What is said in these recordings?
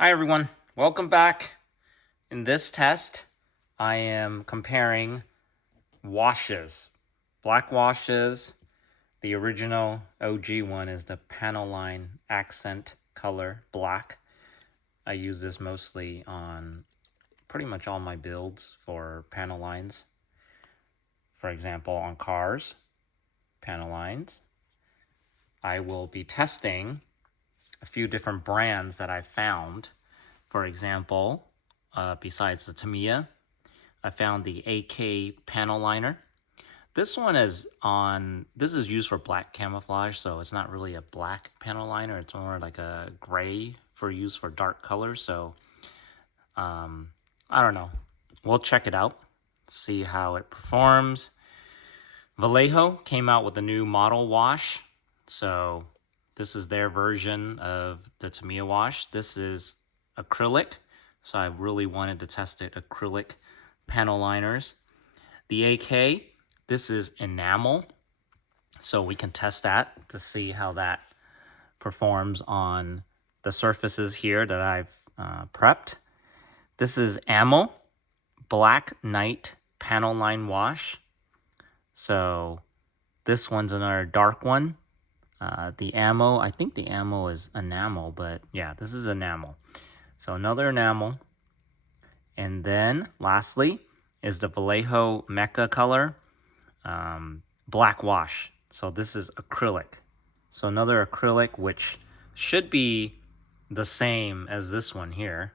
Hi everyone, welcome back. In this test, I am comparing washes. Black washes, the original OG one is the panel line accent color black. I use this mostly on pretty much all my builds for panel lines. For example, on cars, panel lines. I will be testing a few different brands that I found. For example, besides the Tamiya, I found the AK panel liner. This is used for black camouflage, so it's not really a black panel liner. It's more like a gray for use for dark colors. So, I don't know. We'll check it out, see how it performs. Vallejo came out with a new model wash. So this is their version of the Tamiya wash. This is acrylic. So I really wanted to test it, acrylic panel liners. The AK, this is enamel. So we can test that to see how that performs on the surfaces here that I've prepped. This is ammo, black night panel line wash. So this one's another dark one. The ammo, I think the ammo is enamel, but yeah, this is enamel. So another enamel. And then lastly is the Vallejo Mecha color black wash. So this is acrylic. So another acrylic, which should be the same as this one here.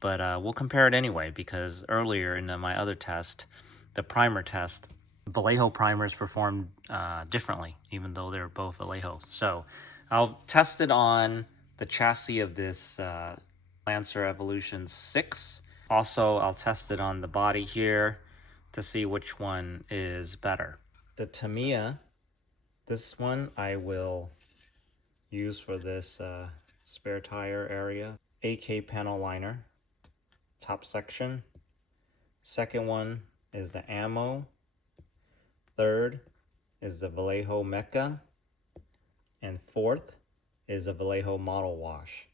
But we'll compare it anyway, because earlier in my other test, the primer test, Vallejo primers performed differently, even though they're both Vallejo. So I'll test it on the chassis of this Lancer Evolution 6. Also, I'll test it on the body here to see which one is better. The Tamiya, this one I will use for this spare tire area. AK panel liner, top section. Second one is the ammo. Third is the Vallejo Mecha. And fourth is the Vallejo model wash.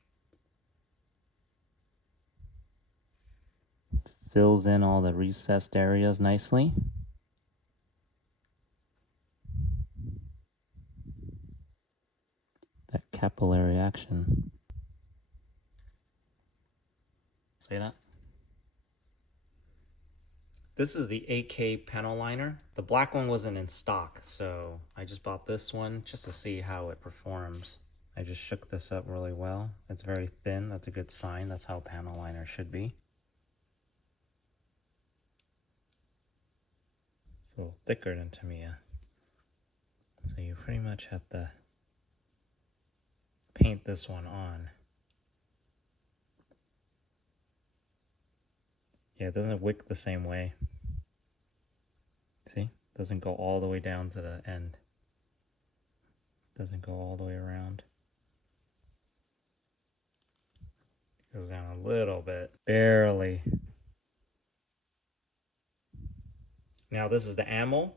Fills in all the recessed areas nicely. That capillary action. See that? This is the AK panel liner. The black one wasn't in stock, so I just bought this one just to see how it performs. I just shook this up really well. It's very thin. That's a good sign. That's how panel liner should be. It's a little thicker than Tamiya. So you pretty much have to paint this one on. Yeah, it doesn't wick the same way. See? It doesn't go all the way down to the end. It doesn't go all the way around. It goes down a little bit. Barely. Now this is the ammo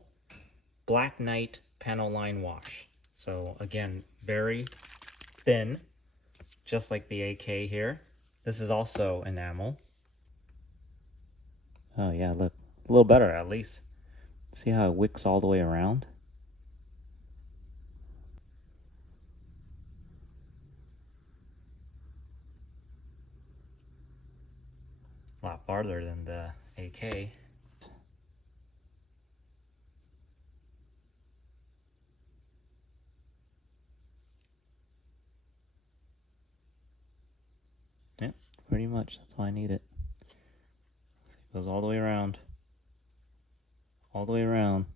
Black Knight panel line wash. So again, very thin, just like the AK here. This is also enamel. Oh yeah, look, a little better at least. See how it wicks all the way around? A lot farther than the AK. Yep, pretty much. That's all I need it. See, it goes all the way around. All the way around.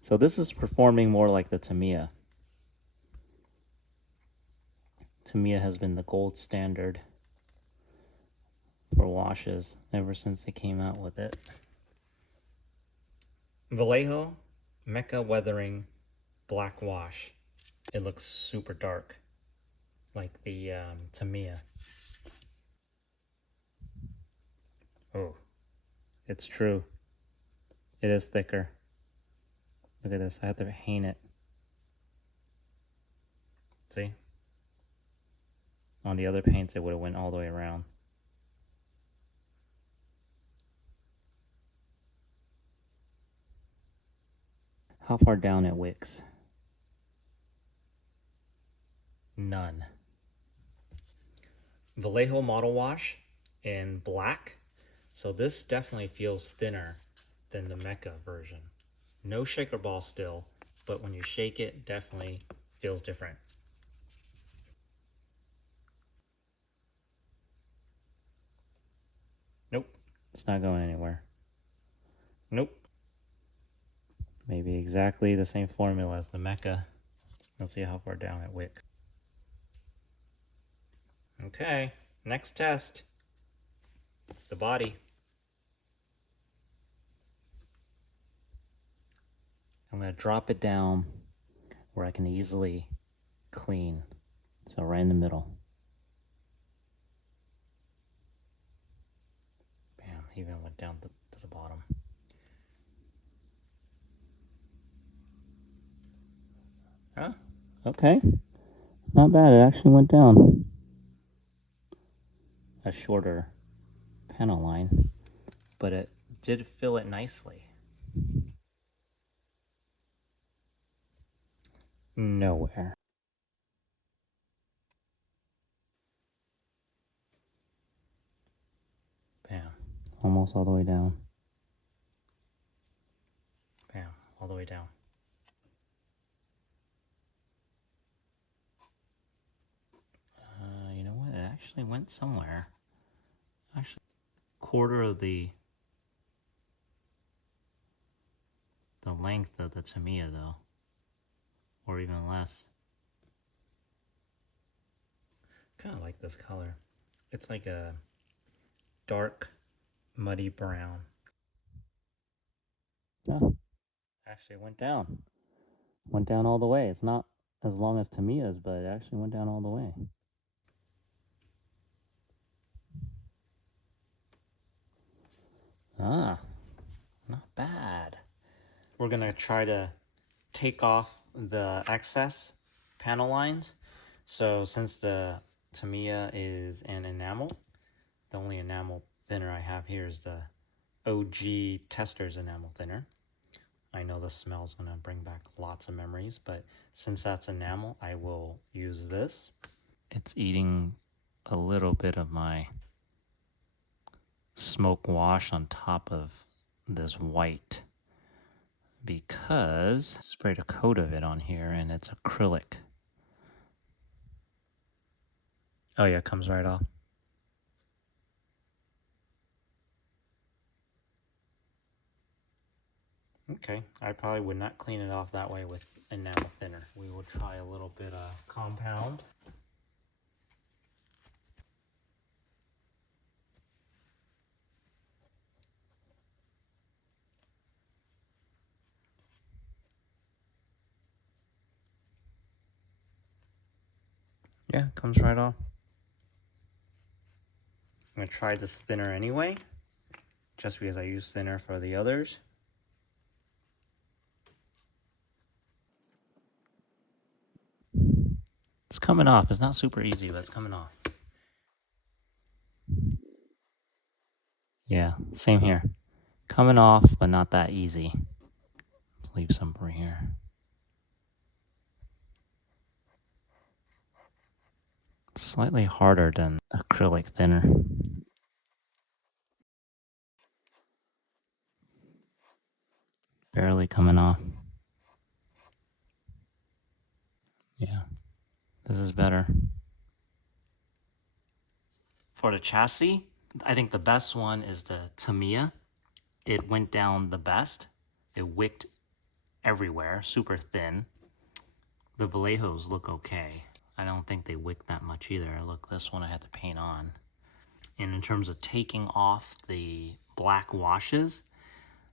So this is performing more like the Tamiya. Tamiya has been the gold standard for washes ever since they came out with it. Vallejo Mecha Weathering Black Wash. It looks super dark, like the Tamiya. Oh, it's true. It is thicker. Look at this. I have to paint it. See? On the other paints, it would have went all the way around. How far down it wicks? None. Vallejo Model Wash in black. So this definitely feels thinner than the Mecca version. No shaker ball still, but when you shake it, definitely feels different. Nope, it's not going anywhere. Nope. Maybe exactly the same formula as the Mecca. Let's see how far down it wicks. Okay, next test. The body. I'm going to drop it down where I can easily clean. So right in the middle. Bam, even went down to the bottom. Huh? Okay. Not bad, it actually went down. A shorter panel line, but it did fill it nicely. Nowhere. Bam. Almost all the way down. Bam. All the way down. You know what? It actually went somewhere. Actually, quarter of the length of the Tamiya though, or even less. Kind of like this color. It's like a dark, muddy brown. Oh, actually went down. Went down all the way. It's not as long as Tamiya's, but it actually went down all the way. Ah, not bad. We're gonna try to take off the excess panel lines. So since the Tamiya is an enamel, the only enamel thinner I have here is the OG Tester's enamel thinner. I know the smell's gonna bring back lots of memories, but since that's enamel, I will use this. It's eating a little bit of my smoke wash on top of this white because I sprayed a coat of it on here and it's acrylic. Oh yeah, it comes right off. Okay, I probably would not clean it off that way with enamel thinner. We will try a little bit of compound. Yeah, it comes right off. I'm gonna try this thinner anyway, just because I use thinner for the others. It's coming off. It's not super easy, but it's coming off. Yeah, same here. Coming off, but not that easy. Let's leave some for here. Slightly harder than acrylic thinner. Barely coming off. Yeah, this is better. For the chassis, I think the best one is the Tamiya. It went down the best. It wicked everywhere, super thin. The Vallejos look okay. I don't think they wick that much either. Look, this one I had to paint on. And in terms of taking off the black washes,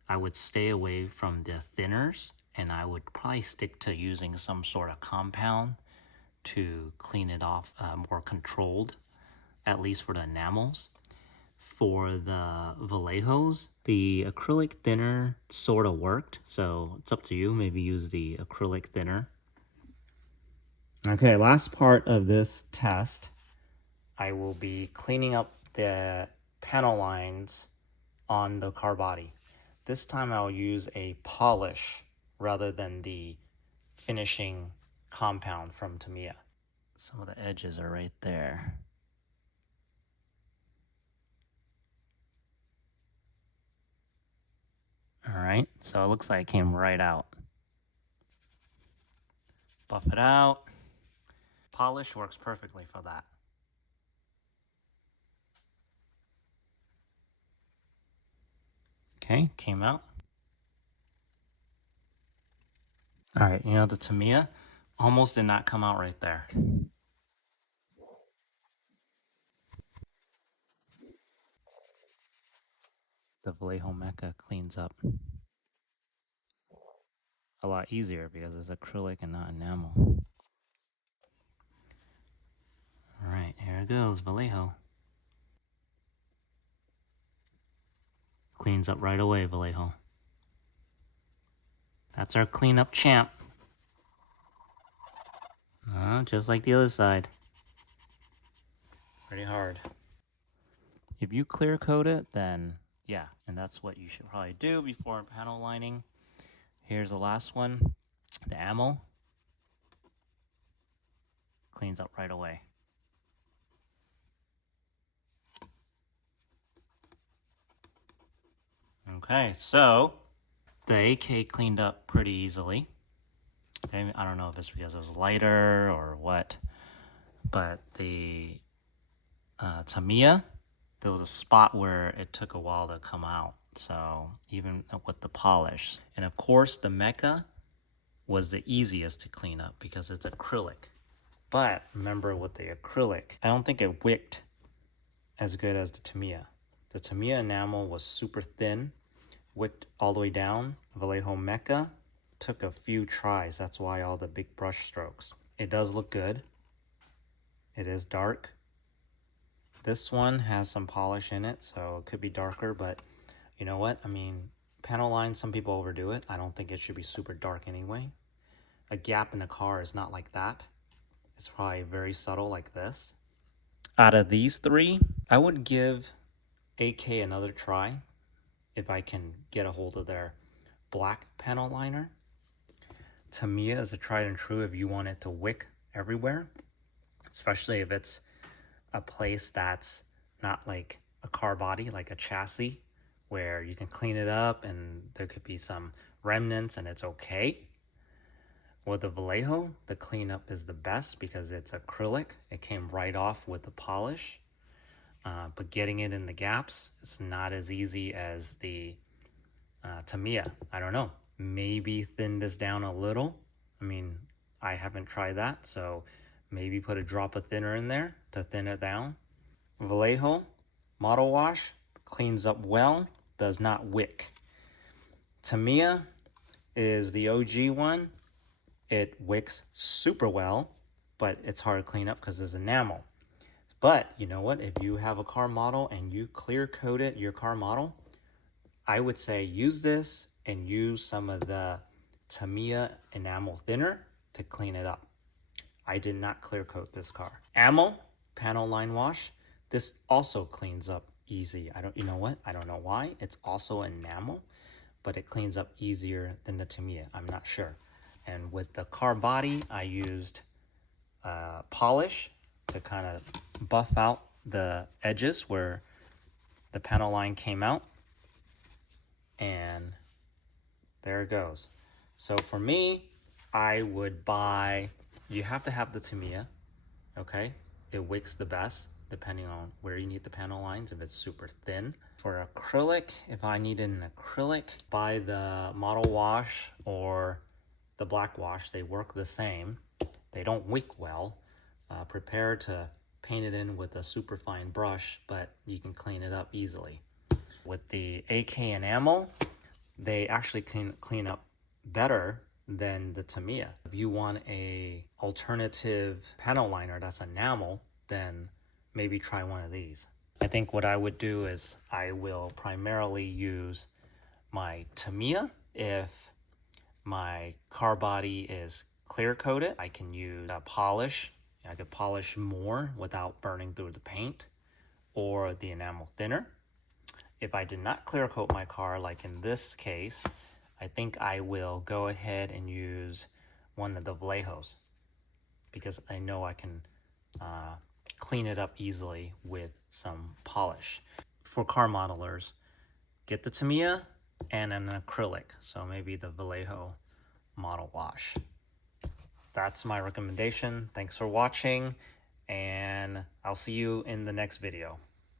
I would stay away from the thinners and I would probably stick to using some sort of compound to clean it off more controlled, at least for the enamels. For the Vallejos, the acrylic thinner sort of worked, so it's up to you. Maybe use the acrylic thinner. Okay, last part of this test. I will be cleaning up the panel lines on the car body. This time I'll use a polish rather than the finishing compound from Tamiya. Some of the edges are right there. All right, so it looks like it came right out. Buff it out. Polish works perfectly for that. Okay, came out. All right, you know, the Tamiya almost did not come out right there. The Vallejo Mecha cleans up a lot easier because it's acrylic and not enamel. All right, here it goes, Vallejo. Cleans up right away, Vallejo. That's our cleanup champ. Just like the other side. Pretty hard. If you clear coat it, then yeah, and that's what you should probably do before panel lining. Here's the last one, the ammo. Cleans up right away. Okay, so the AK cleaned up pretty easily. Okay, I don't know if it's because it was lighter or what, but the Tamiya, there was a spot where it took a while to come out. So even with the polish, and of course the Mecha was the easiest to clean up because it's acrylic. But remember with the acrylic, I don't think it wicked as good as the Tamiya. The Tamiya enamel was super thin, wicked all the way down. Vallejo Mecha took a few tries. That's why all the big brush strokes. It does look good. It is dark. This one has some polish in it, so it could be darker, but you know what? I mean, panel lines, some people overdo it. I don't think it should be super dark anyway. A gap in a car is not like that. It's probably very subtle like this. Out of these three, I would give AK another try if I can get a hold of their black panel liner. Tamiya is a tried and true if you want it to wick everywhere, especially if it's a place that's not like a car body, like a chassis, where you can clean it up and there could be some remnants and it's okay. With the Vallejo, the cleanup is the best because it's acrylic. It came right off with the polish. But getting it in the gaps, it's not as easy as the Tamiya. I don't know. Maybe thin this down a little. I mean, I haven't tried that, so maybe put a drop of thinner in there to thin it down. Vallejo Model Wash cleans up well, does not wick. Tamiya is the OG one. It wicks super well, but it's hard to clean up because it's enamel. But you know what? If you have a car model and you clear coat it, your car model, I would say use this and use some of the Tamiya enamel thinner to clean it up. I did not clear coat this car. Ammo, panel line wash, this also cleans up easy. You know what? I don't know why. It's also enamel, but it cleans up easier than the Tamiya. I'm not sure. And with the car body, I used polish to kind of buff out the edges where the panel line came out. And there it goes. So for me, I would buy, you have to have the Tamiya, okay? It wicks the best depending on where you need the panel lines, if it's super thin. For acrylic, if I needed an acrylic, buy the Model Wash or the Black Wash. They work the same. They don't wick well. Prepare to paint it in with a super fine brush, but you can clean it up easily. With the AK enamel, they actually can clean up better than the Tamiya. If you want a alternative panel liner that's enamel, then maybe try one of these. I think what I would do is I will primarily use my Tamiya. If my car body is clear coated, I can use a polish I could polish more without burning through the paint or the enamel thinner. If I did not clear coat my car, like in this case, I think I will go ahead and use one of the Vallejos because I know I can clean it up easily with some polish. For car modelers, get the Tamiya and an acrylic, so maybe the Vallejo model wash. That's my recommendation. Thanks for watching, and I'll see you in the next video.